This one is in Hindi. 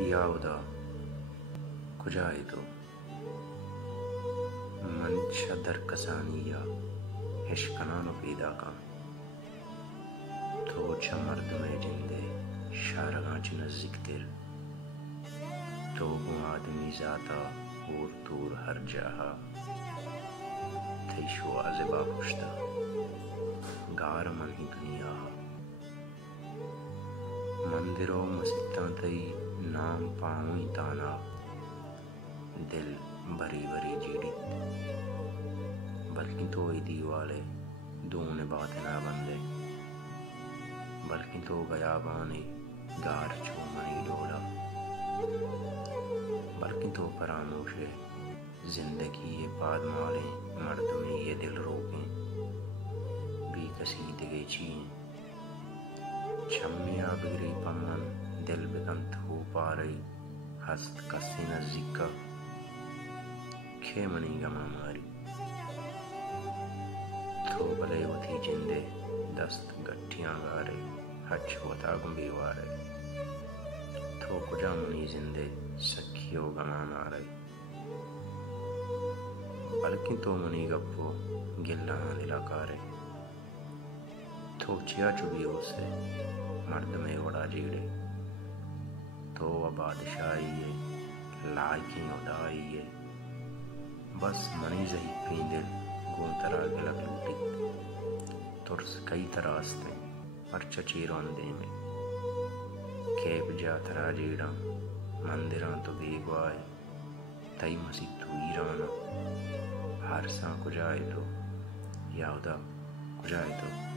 Yauda Kujaido Mancha Darkasaniya Ishkanano Pidakan Tocha Mardume Jinde Sharagachi Naziktir Tobu Admi Zata Ur Tur Harjaha Teishu Azeba Pushta Garaman Hi Duniya मंदिरों मस्जिदां तई नाम पाऊं ताना दिल भरी भरी जीड़ित बल्कि तो ईदी वाले दूने बात ना बंदे बल्कि तो गया बाने गार चूमनी डोला बल्कि तो परामोशे जिंदगी ये पाद माले मर्द में ये दिल रोकें भी कसीद गई चीं छम्मिया बिगड़ी पमन दिल बेगंत हो पा रही हस्त कसी नज़ीका खे मनी गमा मारी थो भले उठी जिंदे दस्त गठियां गारे हच होता गुंबी वारे थो कुजा मनी जिंदे सखियो गमा मारे बल्कि तो मनी गप्पो गिल्ला दिलाकारे तो चिया चुभी उसे मर्द में उड़ा जीड़े तो वह बादशाही है लाइकी उदाई है बस मनी जही पींदिल गोंतरा गलक लूटी तुर्स कई तरास्ते और चचीरों दे में केब जातरा जीड़ा मंदिरां तो बेगवाए तई मसी तू ईराना हर सा कुजाए तो याउदा कुजाए तो